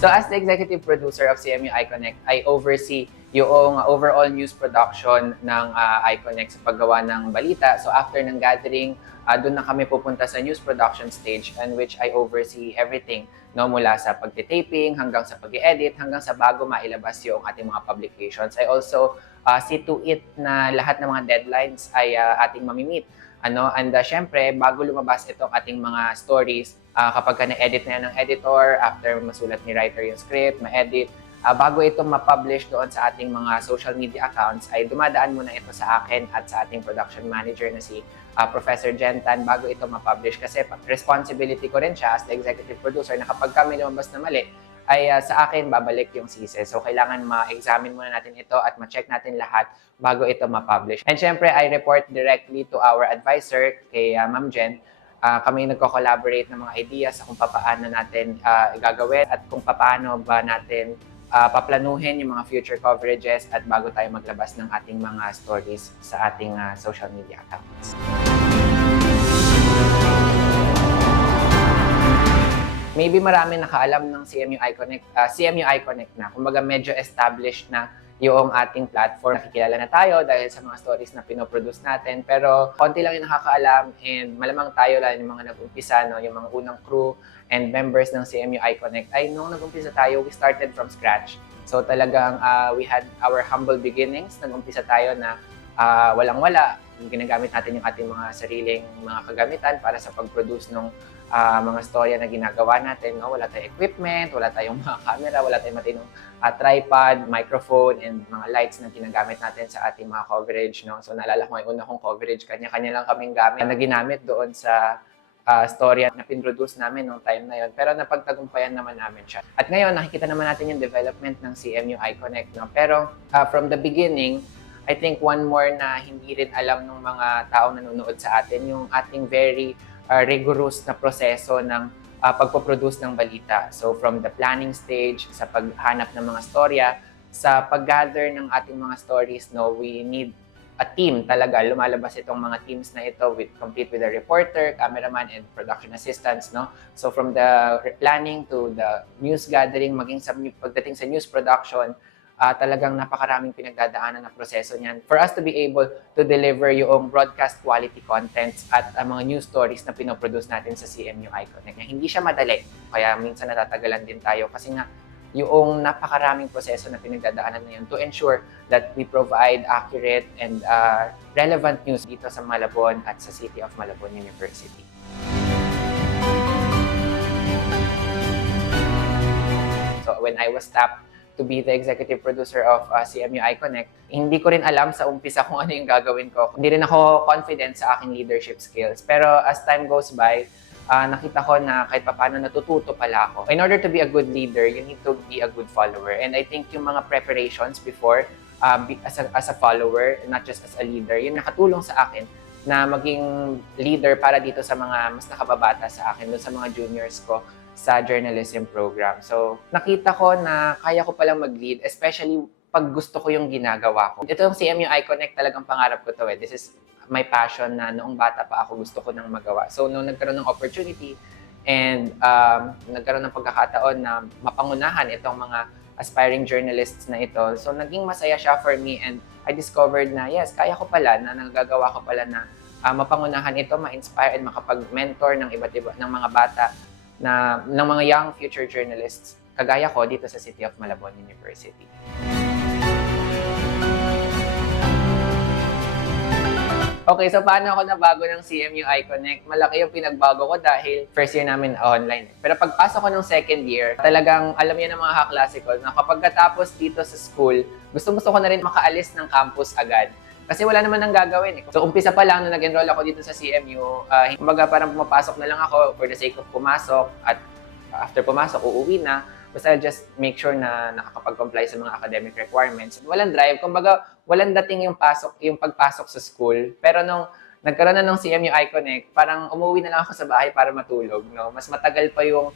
So as the executive producer of CMU iConnect, I oversee yung overall news production ng iConnect sa paggawa ng balita. So after ng gathering, doon na kami pupunta sa news production stage in which I oversee everything, no, mula sa pagtitaping hanggang sa pag-edit hanggang sa bago mailabas yung ating mga publications. I also see to it na lahat ng mga deadlines ay ating mamimit. Syempre, bago lumabas itong ating mga stories, kapag na-edit na yan ng editor, after masulat ni writer yung script, ma-edit, bago ito ma-publish doon sa ating mga social media accounts, ay dumadaan muna ito sa akin at sa ating production manager na si Professor Jentan bago ito ma-publish. Kasi responsibility ko rin siya as the executive producer na kapag kami lumabas na mali, ay sa akin babalik yung sise. So, kailangan ma-examine muna natin ito at ma-check natin lahat bago ito ma-publish. And syempre, I report directly to our advisor, kay Ma'am Jen. Kami nagko-collaborate ng mga ideas sa kung paano natin gagawin at kung paano ba natin paplanuhin yung mga future coverages at bago tayo maglabas ng ating mga stories sa ating social media accounts. Maybe marami nakaalam ng CMU iConnect na. Kumbaga medyo established na yung ating platform. Nakikilala na tayo dahil sa mga stories na pinoproduce natin. Pero konti lang yung nakakaalam and malamang tayo lang yung mga nag-umpisa, no? Yung mga unang crew and members ng CMU iConnect ay nung nag-umpisa tayo, we started from scratch. So talagang we had our humble beginnings. Nag-umpisa tayo na walang-wala. Ginagamit natin yung ating mga sariling mga kagamitan para sa pag-produce ng mga storya na ginagawa natin. No? Wala tayong equipment, wala tayong mga camera, wala tayong matinong tripod, microphone, and mga lights na ginagamit natin sa ating mga coverage. No? So naalala ko yung una kong coverage, kanya-kanya lang kaming gamit na ginamit doon sa storya na pinroduce namin noong time na yon. Pero napagtagumpayan naman namin siya. At ngayon, nakikita naman natin yung development ng CMU iConnect. No? Pero from the beginning, I think one more na hindi rin alam ng mga taong nanonood sa atin, yung ating very rigorous na proseso ng pagpoproduce ng balita. So from the planning stage, sa paghanap ng mga storya, sa pag-gather ng ating mga stories, no, we need a team talaga. Lumalabas itong mga teams na ito complete with a reporter, cameraman, and production assistants. No? So from the planning to the news gathering, maging sa pagdating sa news production, talagang napakaraming pinagdadaanan na proseso niyan for us to be able to deliver yung broadcast quality contents at mga news stories na pinoproduce natin sa CMU iConnect. Hindi siya madali, kaya minsan natatagalan din tayo kasi nga yung napakaraming proseso na pinagdadaanan na yun to ensure that we provide accurate and relevant news dito sa Malabon at sa City of Malabon University. So when I was tapped to be the executive producer of CMU iConnect, hindi ko rin alam sa umpisa kung ano yung gagawin ko. Hindi rin ako confident sa aking leadership skills. Pero as time goes by, nakita ko na kahit paano natututo pala ako. In order to be a good leader, you need to be a good follower. And I think yung mga preparations before as a follower, not just as a leader, yun nakatulong sa akin na maging leader para dito sa mga mas nakababata sa akin, doon sa mga juniors ko sa journalism program. So, nakita ko na kaya ko palang mag-lead, especially pag gusto ko yung ginagawa ko. Ito yung CMU iConnect, talagang pangarap ko to eh. This is my passion na noong bata pa ako gusto ko nang magawa. So, nung nagkaroon ng opportunity and nagkaroon ng pagkakataon na mapangunahan itong mga aspiring journalists na ito, so naging masaya siya for me and I discovered na yes, kaya ko pala, na nagagawa ko pala na mapangunahan ito, ma-inspire and makapag-mentor ng iba't iba ng mga bata ng mga young future journalists kagaya ko dito sa City of Malabon University. Okay, so paano ako nabago ng CMU iConnect? Malaki yung pinagbago ko dahil first year namin online. Pero pagpasok ko ng second year, talagang alam niyo ng mga kaklase ko na kapag katapos dito sa school, gusto ko na rin makaalis ng campus agad. Kasi wala naman nang gagawin eh. So umpisa pa lang nung nag-enroll ako dito sa CMU, kumbaga parang pumapasok na lang ako for the sake of pumasok at after pumasok, uuwi na. Basta I'll just make sure na nakakapag-comply sa mga academic requirements. Walang drive, kumbaga walang dating yung pagpasok sa school. Pero nung nagkaroon na ng CMU iConnect, parang umuwi na lang ako sa bahay para matulog. No? Mas matagal pa yung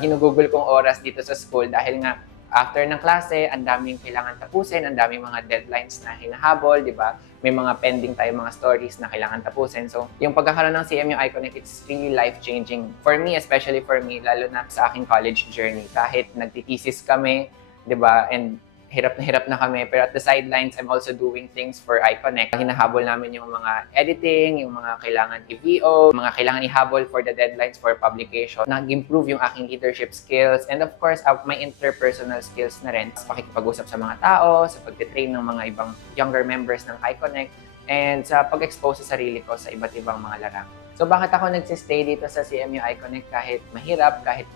ginugugol kong oras dito sa school dahil nga after ng klase, ang daming kailangan tapusin, ang daming mga deadlines na hinahabol, di ba? May mga pending tayo mga stories na kailangan tapusin. So, yung pagkakaroon ng CMU iConnect, it's really life-changing. For me, especially for me, lalo na sa aking college journey. Kahit nagtitesis kami, di ba? And hirap na kami. Pero at the sidelines, I'm also doing things for iConnect. Hinahabol namin yung mga editing, yung mga kailangan i-VO, mga kailangan ihabol for the deadlines for publication. Nag-improve yung aking leadership skills. And of course, my interpersonal skills na rin. Pakikipag-usap sa mga tao, sa pag-train ng mga ibang younger members ng iConnect, and sa pag-expose sa sarili ko sa iba't ibang mga larangan. So bakit ako nagsistay dito sa CMU iConnect kahit mahirap, kahit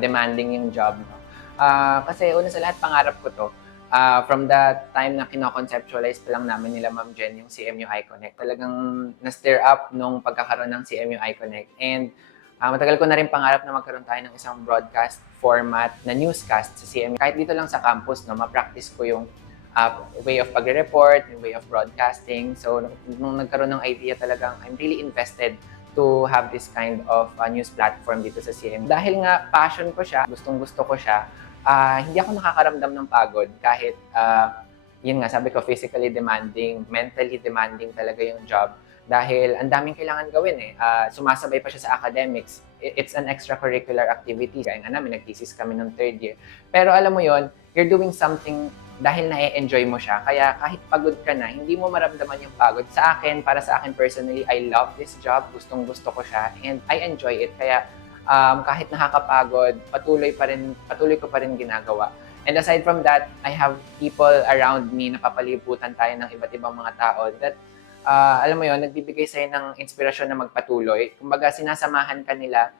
demanding yung job? No? Kasi una sa lahat, pangarap ko to. From the time na kino-conceptualize pa lang namin nila Ma'am Jen yung CMU iConnect, talagang na-stir up nung pagkakaroon ng CMU iConnect. And matagal ko na rin pangarap na magkaroon tayo ng isang broadcast format na newscast sa CMU. Kahit dito lang sa campus, no, ma-practice ko yung way of pagre-report, yung way of broadcasting. So, nung nagkaroon ng idea talagang, I'm really invested to have this kind of news platform dito sa CMU. Dahil nga passion ko siya, gustong-gusto ko siya, hindi ako nakakaramdam ng pagod kahit, yun nga, sabi ko, physically demanding, mentally demanding talaga yung job. Dahil ang daming kailangan gawin eh. Sumasabay pa siya sa academics. It's an extracurricular activity. Kaya nga namin, nag-thesis kami ng third year. Pero alam mo yon, you're doing something dahil na-enjoy mo siya. Kaya kahit pagod ka na, hindi mo maramdaman yung pagod. Sa akin, para sa akin personally, I love this job. Gustong-gusto ko siya. And I enjoy it. Kaya kahit nakakapagod, patuloy ko pa rin ginagawa. And aside from that, I have people around me na papalibutan tayo ng iba't ibang mga tao that, alam mo yon, nagbibigay sa'yo ng inspirasyon na magpatuloy. Kumbaga, sinasamahan ka nila,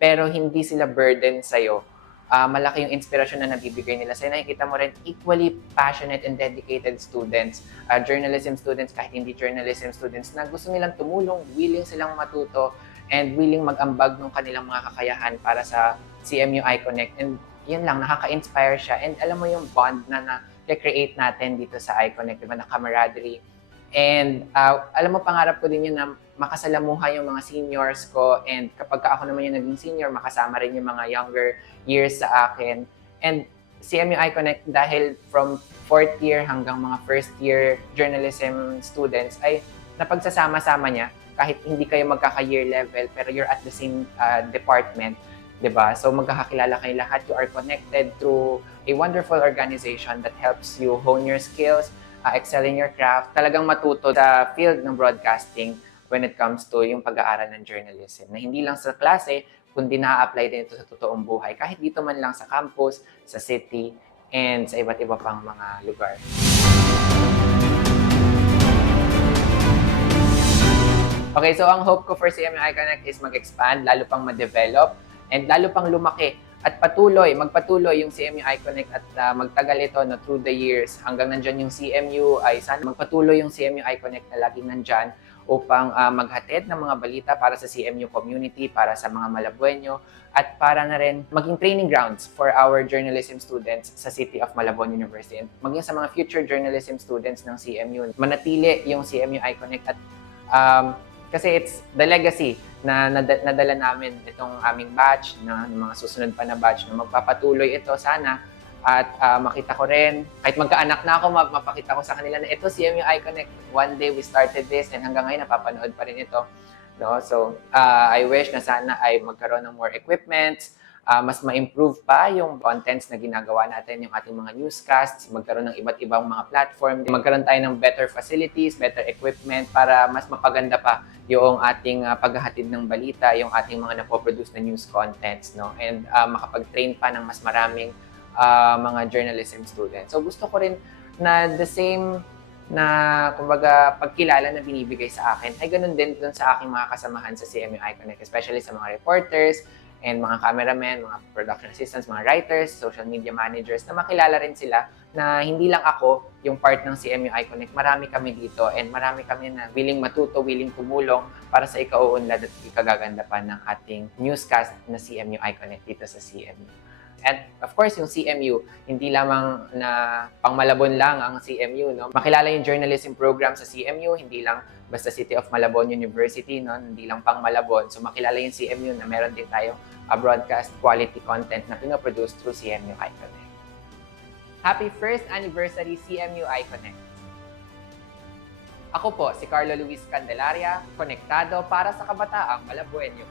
pero hindi sila burden sa'yo. Malaki yung inspirasyon na nabibigay nila sa'yo. Nakikita mo rin equally passionate and dedicated students, journalism students, kahit hindi journalism students, na gusto nilang tumulong, willing silang matuto, and willing mag-ambag ng kanilang mga kakayahan para sa CMU iConnect. And yun lang, nakaka-inspire siya. And alam mo yung bond na na-create natin dito sa iConnect, diba, na camaraderie. And alam mo, pangarap ko din yun na makasalamuha yung mga seniors ko. And kapag ako naman yung naging senior, makasama rin yung mga younger years sa akin. And CMU iConnect, dahil from 4th year hanggang mga 1st year journalism students, ay napagsasama-sama niya. Kahit hindi kayo magkaka-year level, pero you're at the same department, diba? So magkakakilala kayo lahat. You are connected through a wonderful organization that helps you hone your skills, excel in your craft, talagang matuto sa field ng broadcasting when it comes to yung pag-aaral ng journalism. Na hindi lang sa klase, kundi na-apply din ito sa totoong buhay. Kahit dito man lang sa campus, sa city, and sa iba't iba pang mga lugar. Okay, so ang hope ko for CMU iConnect is mag-expand, lalo pang ma-develop, and lalo pang lumaki at magpatuloy yung CMU iConnect at magtagal ito no, through the years hanggang nandyan yung CMU. Ay sana magpatuloy yung CMU iConnect na laging nandyan upang maghatid ng mga balita para sa CMU community, para sa mga Malabueño, at para na rin maging training grounds for our journalism students sa City of Malabon University. And maging sa mga future journalism students ng CMU, manatili yung CMU iConnect at kasi it's the legacy na nadala namin itong aming batch, na mga susunod pa na batch na magpapatuloy ito sana. At makita ko rin, kahit magkaanak na ako, mapakita ko sa kanila na ito, CMU iConnect. One day we started this and hanggang ngayon napapanood pa rin ito. No? So I wish na sana ay magkaroon ng more equipments, mas ma-improve pa yung contents na ginagawa natin, yung ating mga newscasts, magkaroon ng iba't ibang mga platform, magkaroon tayo ng better facilities, better equipment para mas mapaganda pa yung ating paghahatid ng balita, yung ating mga napoproduce na news contents, no? And makapag-train pa ng mas maraming mga journalism students. So gusto ko rin na the same na kumbaga pagkilala na binibigay sa akin ay ganun din dun sa aking mga kasamahan sa CMU iConnect, especially sa mga reporters and mga cameramen, mga production assistants, mga writers, social media managers, na makilala rin sila na hindi lang ako yung part ng CMU iConnect. Marami kami dito and marami kami na willing matuto, willing tumulong para sa ikauunlad at ikagaganda pa ng ating newscast na CMU iConnect dito sa CMU. And of course, yung CMU, hindi lamang na pang-Malabon lang ang CMU, no? Makilala yung journalism program sa CMU, hindi lang basta City of Malabon University, no? Hindi lang pang-Malabon. So makilala yung CMU na meron din tayong broadcast quality content na pinoproduce through CMU iConnect. Happy first anniversary CMUI Connect! Ako po si Carlo Luis Candelaria, konektado para sa kabataang Malabueño.